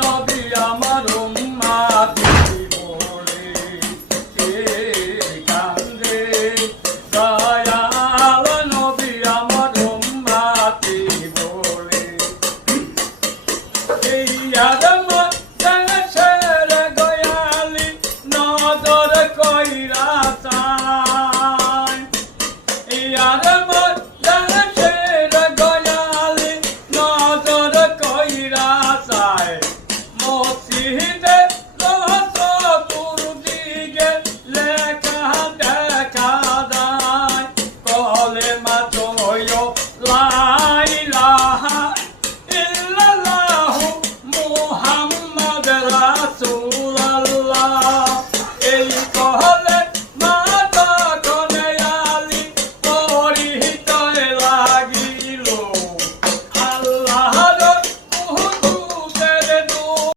নবী আমার উম্মতি বলে কে কান্দে দয়াল নবী আমার উম্মতি বলে এই আদম দেশের গয়ালি নজর কইরা চায় এই আদম দেশের গয়ালি নজর কইরা চায়